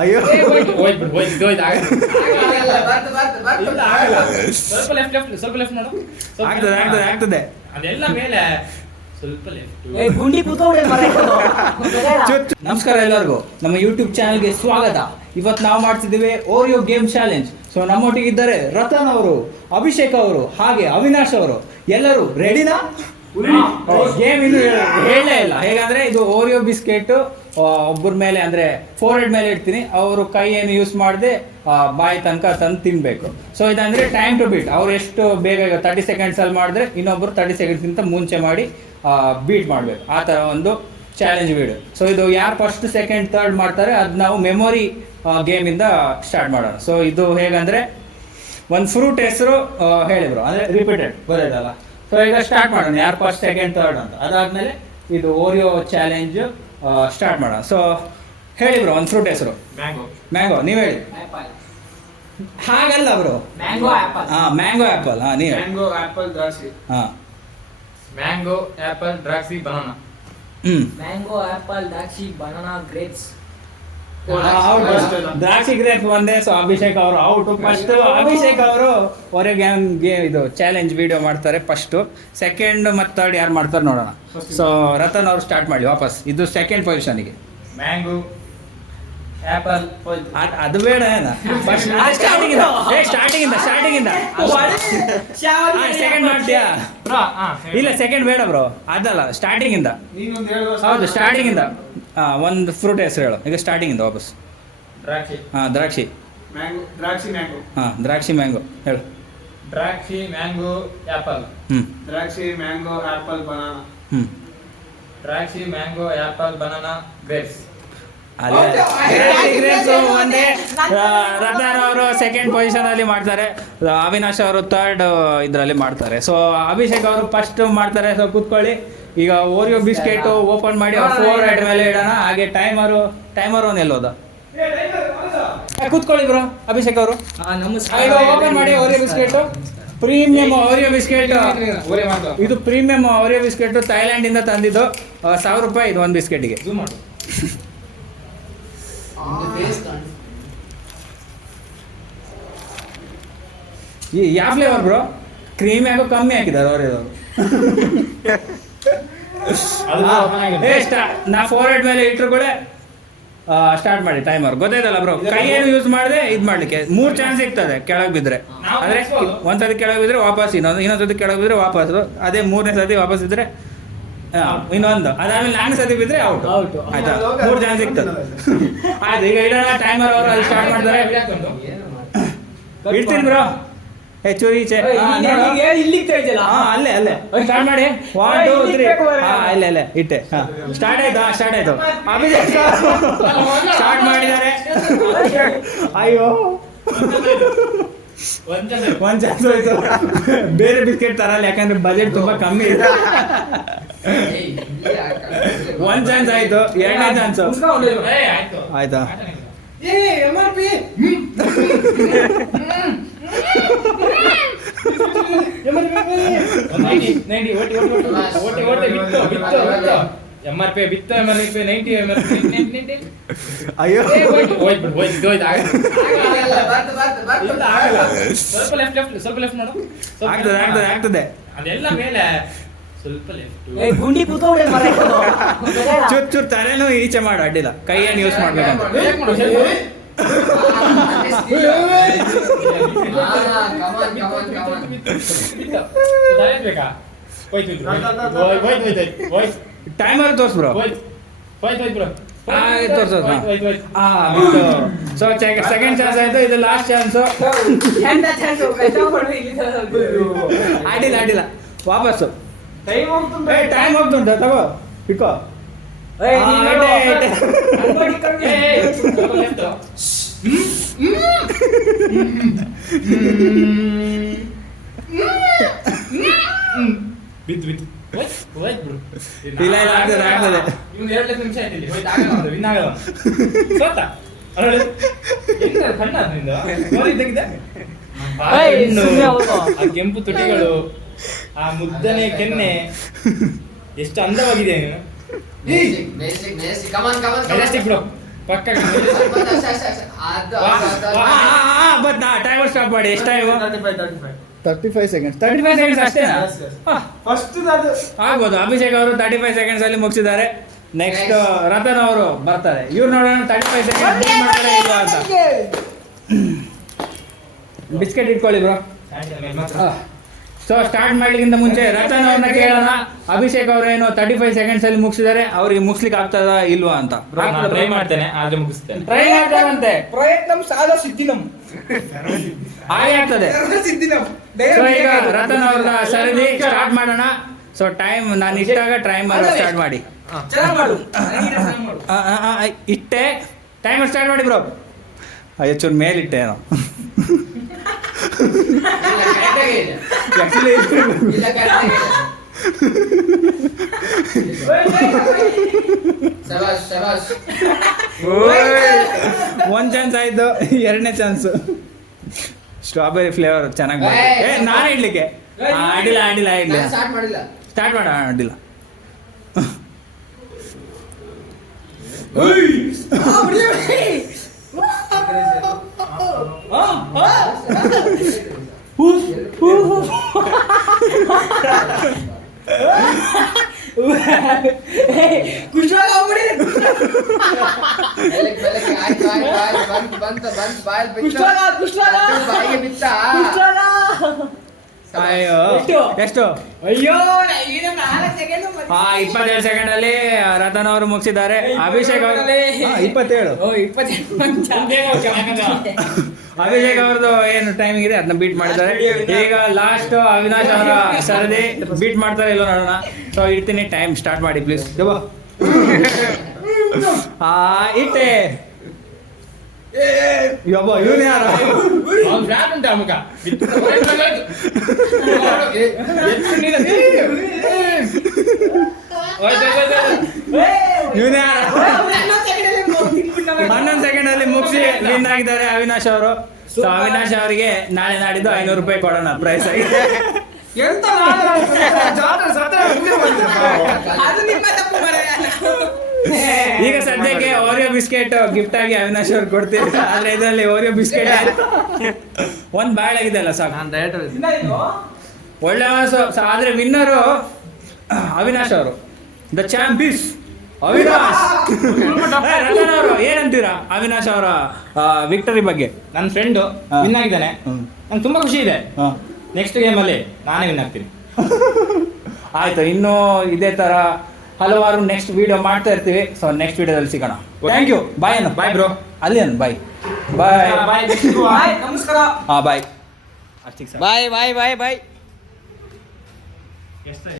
ಅಯ್ಯೋ ಸ್ವಲ್ಪ ಲೆಫ್ಟ್ ಮಾಡು. ಆಗ್ತದೆ ಅದೆಲ್ಲ ಮೇಲೆ ಸ್ವಲ್ಪ ಲೆಫ್ಟ್. ಗುಂಡಿ ನಮಸ್ಕಾರ ಎಲ್ಲರಿಗೂ ನಮ್ಮ ಯೂಟ್ಯೂಬ್ ಚಾನಲ್ಗೆ ಸ್ವಾಗತ. ಇವತ್ತು ನಾವು ಮಾಡ್ತಿದ್ದೀವಿ ಓರಿಯೋ ಗೇಮ್ ಚಾಲೆಂಜ್. ಸೊ ನಮ್ಮೊಟ್ಟಿಗಿದ್ದಾರೆ ರತನ್ ಅವರು, ಅಭಿಷೇಕ್ ಅವರು, ಹಾಗೆ ಅವಿನಾಶ್ ಅವರು. ಎಲ್ಲರೂ ರೆಡಿನಾ? ಗೇಮ್ ಇನ್ನು ಹೇಳಲೇ ಇಲ್ಲ. ಹೇಗಂದ್ರೆ ಇದು ಓರಿಯೋ ಬಿಸ್ಕೆಟ್ ಒಬ್ಬರ ಮೇಲೆ ಅಂದ್ರೆ ಫೋರ್ ಹೆಡ್ ಮೇಲೆ ಇಡ್ತೀನಿ, ಅವರು ಕೈ ಏನು ಯೂಸ್ ಮಾಡದೆ ಬಾಯಿ ತನಕ ತಂದು ತಿನ್ಬೇಕು. ಸೊ ಇದಂದ್ರೆ ಟೈಮ್ ಟು ಬೀಟ್. ಅವ್ರು ಎಷ್ಟು ಬೇಗ 30 ಸೆಕೆಂಡ್ಸ್ ಅಲ್ಲಿ ಮಾಡಿದ್ರೆ ಇನ್ನೊಬ್ರು 30 ಸೆಕೆಂಡ್ಸ್ಗಿಂತ ಮುಂಚೆ ಮಾಡಿ ಬೀಟ್ ಮಾಡಬೇಕು. ಆ ಥರ ಒಂದು ಚಾಲೆಂಜ್ ವಿಡಿಯೋ. ಸೊ ಇದು ಯಾರು ಫಸ್ಟ್ ಸೆಕೆಂಡ್ ಥರ್ಡ್ ಮಾಡ್ತಾರೆ ಅದು ನಾವು ಮೆಮೊರಿ ಗೇಮಿಂದ ಸ್ಟಾರ್ಟ್ ಮಾಡೋಣ. ಸೊ ಇದು ಹೇಗಂದ್ರೆ ಒಂದು ಫ್ರೂಟ್ ಹೆಸರು ಹೇಳಿದ್ರು, ಅಂದರೆ ರಿಪೀಟೆಡ್ ಬರೋದಲ್ಲ. ಸೊ ಈಗ ಸ್ಟಾರ್ಟ್ ಮಾಡೋಣ, ಯಾರು ಫಸ್ಟ್ ಸೆಕೆಂಡ್ ಥರ್ಡ್ ಅಂತ. ಅದಾದಮೇಲೆ ಇದು ಓರಿಯೋ ಚಾಲೆಂಜ್ ಸ್ಟಾರ್ಟ್ ಮಾಡೋಣ. ಸೊ ಹೇಳಿಬ್ರು ಒಂದು ಫ್ರೂಟ್ ಹೆಸರು. ಮ್ಯಾಂಗೋ ನೀವು ಹೇಳಿ. ಹಾಗಲ್ಲ bro, mango apple. Mango apple. ನೀವು ಮ್ಯಾಂಗೋ ಆಪಲ್ ದ್ರಾಕ್ಷಿ. ಮ್ಯಾಂಗೋ ಆಪಲ್ ದ್ರಾಕ್ಷಿ ಬನಾನಾ. ಮ್ಯಾಂಗೋ ಆಪಲ್ ದ್ರಾಕ್ಷಿ ಬನಾನಾ ಗ್ರೇಪ್ಸ್. ದ್ರಾಕ್ಷಿ ಗ್ರೇಪ್ಸ್ ಒಂದೇ. ಸೊ ಅಭಿಷೇಕ್ ಅವರು ಔಟ್. ಫಸ್ಟ್ ಅಭಿಷೇಕ್ ಅವರು ಹೊರಗೆ ಇದು ಚಾಲೆಂಜ್ ವಿಡಿಯೋ ಮಾಡ್ತಾರೆ ಫಸ್ಟ್. ಸೆಕೆಂಡ್ ಮತ್ತು ಥರ್ಡ್ ಯಾರು ಮಾಡ್ತಾರೆ ನೋಡೋಣ. ಸೊ ರತನ್ ಅವರು ಸ್ಟಾರ್ಟ್ ಮಾಡಿ ವಾಪಸ್. ಇದು ಸೆಕೆಂಡ್ ಪೊಸಿಷನ್ಗೆ. Mango apple. ಅದು ಬೇಡ ಸ್ಟಾರ್ಟಿಂಗ್ ಇಂದ ಸೆಕೆಂಡ್ ಮಾಡ್ತೀಯಾ? ಇಲ್ಲ ಸೆಕೆಂಡ್ ಬೇಡ ಬ್ರೋ, ಅದಲ್ಲ ಸ್ಟಾರ್ಟಿಂಗ್ ಇಂದ. ನೀನೊಂದು ಹೇಳುವ. ಹೌದು ಸ್ಟಾರ್ಟಿಂಗ್ ಇಂದ. ಒಂದು ಫ್ರೂಟ್ ಹೆಸರು ಹೇಳು ಈಗ ಸ್ಟಾರ್ಟಿಂಗ್ ಇಂದ ವಾಪಸ್. ದ್ರಾಕ್ಷಿ. ದ್ರಾಕ್ಷಿ. ಮ್ಯಾಂಗೋ ದ್ರಾಕ್ಷಿ ಮ್ಯಾಂಗೋ. ದ್ರಾಕ್ಷಿ ಮ್ಯಾಂಗೋ ಹೇಳು. ದ್ರಾಕ್ಷಿ ಮ್ಯಾಂಗೋ ಆಪಲ್. ದ್ರಾಕ್ಷಿ ಮ್ಯಾಂಗೋ ಆಪಲ್ ಬನಾನಾ. ದ್ರಾಕ್ಷಿ ಮ್ಯಾಂಗೋ ಆಪಲ್ ಬನಾನಾ ಗ್ರೇಪ್ಸ್. ಒಂದೇ. ರತನ್ ಅವರು ಸೆಕೆಂಡ್ ಪೊಸಿಷನ್ ಅಲ್ಲಿ ಮಾಡ್ತಾರೆ, ಅವಿನಾಶ್ ಅವರು ಥರ್ಡ್ ಇದರಲ್ಲಿ ಮಾಡ್ತಾರೆ. ಸೊ ಅಭಿಷೇಕ್ ಅವರು ಫಸ್ಟ್ ಮಾಡ್ತಾರೆ. ಸೊ ಕೂತ್ಕೊಳ್ಳಿ. ಈಗ ಓರಿಯೋ ಬಿಸ್ಕೆಟ್ ಓಪನ್ ಮಾಡಿ ಫೋರ್ ಹೆಡ್ ಮೇಲೆ ಇಡೋಣ. ಹಾಗೆ ಟೈಮರ್ ಒಂದು ಎಲ್ಲೋದ ಕೂತ್ಕೊಳ್ಳಿ ಬ್ರೋ. ಅಭಿಷೇಕ್ ಅವರು ಈಗ ಓಪನ್ ಮಾಡಿ Oreo biscuit. Premium Oreo biscuit ಇದು. ಪ್ರೀಮಿಯಂ ಓರಿಯೋ ಬಿಸ್ಕೆಟ್ ಥೈಲ್ಯಾಂಡ್ ಇಂದ ತಂದಿದ್ದು. 1000 ರೂಪಾಯಿ ಇದು ಒಂದು ಬಿಸ್ಕೆಟ್ಗೆ. ಯಾವ ಫ್ಲೇವರ್ ಬ್ರೋ? ಕ್ರೀಮ್ ಯಾಕೋ ಕಮ್ಮಿ ಹಾಕಿದ್ದಾರೆ ಅವ್ರು. ನಾ ಫೋರ್ ಹೆಡ್ ಮೇಲೆ ಇಟ್ಟರು ಕೂಡ ಸ್ಟಾರ್ಟ್ ಮಾಡಿ ಟೈಮರ್. ಗೊತ್ತಾಯ್ತಲ್ಲ ಬ್ರೋ, ಕೈ ಏನು ಯೂಸ್ ಮಾಡಿದೆ ಇದು ಮಾಡ್ಲಿಕ್ಕೆ 3 ಚಾನ್ಸ್ ಸಿಗ್ತದೆ ಕೆಳಗೆ ಬಿದ್ದರೆ. ಅಂದ್ರೆ ಒಂದ್ಸತಿ ಕೆಳಗೆ ಬಿದ್ದರೆ ವಾಪಸ್, ಇನ್ನೊಂದ್ಸತಿ ಕೆಳಗೆ ಬಿದ್ದರೆ ವಾಪಸ್, ಅದೇ 3ನೇ ಸತಿ ವಾಪಸ್ ಇದ್ರೆ ಇನ್ನೊಂದು, ಅದಾದ್ಮೇಲೆ 4 ಸತಿ ಬಿದ್ರೆ ಔಟ್. ಆಯ್ತಾ? 3 ಚಾನ್ಸ್ ಸಿಗ್ತದೆ. ಆಯ್ತು ಈಗ ಇಡೋಣ. ಟೈಮರ್ ಅವರು ಅಲ್ಲಿ ಸ್ಟಾರ್ಟ್ ಮಾಡ್ತಾರೆ. ಇಡ್ತೀನಿ ಬ್ರೋ. ಚೂರಿ ಈಚೆ ಅಲ್ಲೇ ಸ್ಟಾರ್ಟ್ ಮಾಡಿ. 1 2 3 ಅಲ್ಲೇ ಇಟ್ಟೆ. ಸ್ಟಾರ್ಟ್ ಆಯ್ತು. ಅಭಿಷೇಕ್ ಸ್ಟಾರ್ಟ್ ಮಾಡಿದ್ದಾರೆ. ಅಯ್ಯೋ ಒಂದ್ ಚಾನ್ಸ್ ಹೋಯ್ತು. ಬೇರೆ ಬಿಸ್ಕೆಟ್ ತರಲ್ಲ, ಯಾಕಂದ್ರೆ ಬಜೆಟ್ ತುಂಬಾ ಕಮ್ಮಿ ಇದೆ. 1 ಚಾನ್ಸ್ ಆಯ್ತು. 2ನೇ ಚಾನ್ಸ್ ಆಯ್ತಾ? MRP ಬಿತ್ತು. MRP 90 ಅಯ್ಯೋ ಸ್ವಲ್ಪ ಲೆಫ್ಟ್ ಮಾಡು. ಆಗ್ತದೆ. ಅದೆಲ್ಲ ಮೇಲೆ ಸ್ವಲ್ಪ ಲೆಫ್ಟ್. ಗುಂಡಿ ಚೂರ್ ತಲೆನೂ ಈಚೆ ಮಾಡು, ಅಡ್ಡಿಲ್ಲ. ಕೈಯನ್ನು ಯೂಸ್ ಮಾಡ್ಬೇಕಂತ. ಟೈಮರ್ ತೋರ್ಸ್ ಬ್ರೋ. ಸೊ ಸೆಕೆಂಡ್ ಚಾನ್ಸ್ ಆಯ್ತು. ಇದು ಲಾಸ್ಟ್ ಚಾನ್ಸ್. ಅಡ್ಡಿಲ್ಲ ವಾಪಸ್ಸು. ಟೈಮ್ ಹೋಗ್ತುಂಟ, ತಗೋ ಇಕ್ಕೋ. ಬಿತ್ತು ಇಲ್ಲ ಆಗ್ತದೆ. 2 ನಿಮಿಷ ಆಯ್ತು. ವಿನ್ ಆಗಲ್ಲ. ಸೋತ ಆ ಕೆಂಪು ತುಟಿಗಳು, ಆ ಮುದ್ದನೆ ಕೆನ್ನೆ ಎಷ್ಟು ಅಂದವಾಗಿದೆ. ಮೆಜೆಸ್ಟಿಕ್ ಬಿಡು. ಪಕ್ಕ ಬಟ್ ನಾ ಟೈಮರ್ ಸ್ಟಾಪ್ ಮಾಡಿ ಎಷ್ಟು ಟೈಮ್ 35 35 ಸೆಕೆಂಡ್ಸ್ ಅಷ್ಟೇನಾ ಫಸ್ಟ್ ಅದು ಆಗ್ಬೋದು. ಅಭಿಷೇಕ್ ಅವರು 35 ಸೆಕೆಂಡ್ಸ್ ಅಲ್ಲಿ ಮುಗಿಸಿದ್ದಾರೆ. ನೆಕ್ಸ್ಟ್ ರತನ್ ಅವರು ಬರ್ತಾರೆ. ಇವ್ರು ನೋಡೋಣ 35 ಸೆಕೆಂಡ್ಸ್ ಮಾಡ್ತಾರೆ ಇಲ್ವಾ ಅಂತ. ಬಿಸ್ಕೆಟ್ ಇಟ್ಕೊಳ್ಳಿ ಬ್ರೋ. ಸೊ ಸ್ಟಾರ್ಟ್ ಮಾಡ್ಲಿಕ್ಕಿಂತ ಮುಂಚೆ ರತನ್ ಅವ್ರನ್ನ ಕೇಳೋಣ. ಅಭಿಷೇಕ್ ಅವರೇನು 35 ಸೆಕೆಂಡ್ಸ್ ಅಲ್ಲಿ ಮುಗಿಸಿದ್ದಾರೆ, ಅವ್ರಿಗೆ ಮುಗಿಸ್ಲಿಕ್ಕೆ ಆಗ್ತದ ಇಲ್ವಾ ಅಂತ. ಟ್ರೈ ಮಾಡ್ತೇನೆ ಆದ್ರೆ ಮುಗಿಸ್ತೇನೆ. ಟ್ರೈ ಮಾಡ್ತಾರಂತೆ, ಪ್ರಯತ್ನಂ ಸಾಲ ಸಿದ್ಧಿನಂ. ಹಾಗೆ ಆಗ್ತದೆ. ಸೊ ಈಗ ರತನ್ ಅವ್ರದ ಸರದಿ ಸ್ಟಾರ್ಟ್ ಮಾಡೋಣ. ಸೊ ಟೈಮ್ ನಾನು ಇಟ್ಟಾಗ ಟೈಮರ್ ಸ್ಟಾರ್ಟ್ ಮಾಡಿ. ಚೆನ್ನಾಗಿ ಮಾಡು. ಇಟ್ಟೆ, ಟೈಮರ್ ಸ್ಟಾರ್ಟ್ ಮಾಡಿ ಬ್ರೋ. ಹೆಚ್ಚೂರು ಮೇಲಿಟ್ಟೆ ಏನೋ ಆಕ್ಚುಲಿ ಒಂದ್ ಚಾನ್ಸ್ ಆಯ್ತು, ಎರಡನೇ ಚಾನ್ಸ್ ಸ್ಟ್ರಾಬೆರಿ ಫ್ಲೇವರ್ ಚೆನ್ನಾಗಿ ನಾನು ಇಡ್ಲಿಕ್ಕೆ ಅಡ್ಡಿಲ್ಲ ಅಡ್ಡಿಲ್ಲ ಇಡ್ಲಿ ಸ್ಟಾರ್ಟ್ ಮಾಡ ಅಡ್ಡಿಲ್ಲ. ಕುಶಾಲ ಹೋಗ್ಬಿಡಿ. ಕುಶಾಲ ಕುಶಾಲ ಕುಶಾಲ. ಅಯ್ಯೋ ಎಷ್ಟು? ಅಯ್ಯೋ ಇದು 4 ಸೆಕೆಂಡ್. 22 ಸೆಕೆಂಡ್ ಅಲ್ಲಿ ರತನ್ ಅವರು ಮುಗಿಸಿದ್ದಾರೆ. ಅಭಿಷೇಕ್ ಅವರು 27. ಓ 27. ಅಭಿಷೇಕ್ ಅವ್ರದ್ದು ಏನು ಟೈಮಿಂಗ್ ಇದೆ ಅದನ್ನ ಬೀಟ್ ಮಾಡಿದ್ದಾರೆ. ಈಗ ಲಾಸ್ಟ್ ಅವಿನಾಶ್ ಅವರ ಸರದಿ ಬೀಟ್ ಮಾಡ್ತಾರೆ ಇಲ್ಲ ನೋಡೋಣ. ಸೊ ಇಡ್ತೀನಿ, ಟೈಮ್ ಸ್ಟಾರ್ಟ್ ಮಾಡಿ ಪ್ಲೀಸ್. ಇಟ್ಟೆ ಯಬ್ಬ ಇವನು ಯಾರು? ಮುಖ ಇವನು ಯಾರು? 11 ಸೆಕೆಂಡ್ ಅಲ್ಲಿ ಮುಗಿಸಿ ವಿನ್ ಆಗಿದ್ದಾರೆ ಅವಿನಾಶ್ ಅವರು. ಸೊ ಅವಿನಾಶ್ ಅವರಿಗೆ ನಾಳೆ ನಾಡಿದ್ದು 500 ರೂಪಾಯಿ ಕೊಡೋಣ ಪ್ರೈಸ್ ಆಗಿ. ಎಂತ ಜಾತ್ರೆ ಸತ್ರ ಅದು ನಿಮ್ಮ ತಪ್ಪು ಮಾರಾಯ. ಈಗ ಸದ್ಯಕ್ಕೆ ಓರಿಯೋ ಬಿಸ್ಕೆಟ್ ಗಿಫ್ಟ್ ಆಗಿ ಅವಿನಾಶ್ ಅವ್ರು ಕೊಡ್ತೀವಿ. ಆದ್ರೆ ಇದರಲ್ಲಿ ಓರಿಯೋ ಬಿಸ್ಕೆಟ್ ಒಂದ್ ಬಾಳ್ ಆಗಿದೆ ಅಲ್ಲ ಸಾಕು. ಒಳ್ಳೆ ಆದ್ರೆ ವಿನ್ನರು ಅವಿನಾಶ್ ಅವರು, ದ ಚಾಂಪಿಯನ್ಸ್ ಅವಿನಾಶ್. ರತನ್ ಅವರು ಏನಂತೀರಾ ಅವಿನಾಶ್ ಅವರ ವಿಕ್ಟರಿ ಬಗ್ಗೆ? ನನ್ನ ಫ್ರೆಂಡ್ ವಿನ್ ಆಗಿದ್ದಾನೆ, ನಂಗೆ ತುಂಬಾ ಖುಷಿ ಇದೆ. ನೆಕ್ಸ್ಟ್ ಗೇಮ್ ಅಲ್ಲಿ ನಾನೇ ವಿನ್ ಆಗ್ತೀನಿ. ಆಯ್ತು, ಇನ್ನೂ ಇದೇ ತರ ಹಲವಾರು ನೆಕ್ಸ್ಟ್ ವಿಡಿಯೋ ಮಾಡ್ತಾ ಇರ್ತೀವಿ. ಸೊ ನೆಕ್ಸ್ಟ್ ವಿಡಿಯೋದಲ್ಲಿ ಸಿಗೋಣ. Thank you. ಬಾಯ್ ಅನ್ನು ಬಾಯ್ ಬ್ರೋ. ಅಲ್ಲಿ ಅನ್ನು ಬಾಯ್ ಬಾಯ್ ಬಾಯ್ ನಮಸ್ಕಾರ. ಬಾಯ್ ಅಷ್ಟಿಗೆ ಬಾಯ್ ಬಾಯ್ ಬಾಯ್ ಬಾಯ್.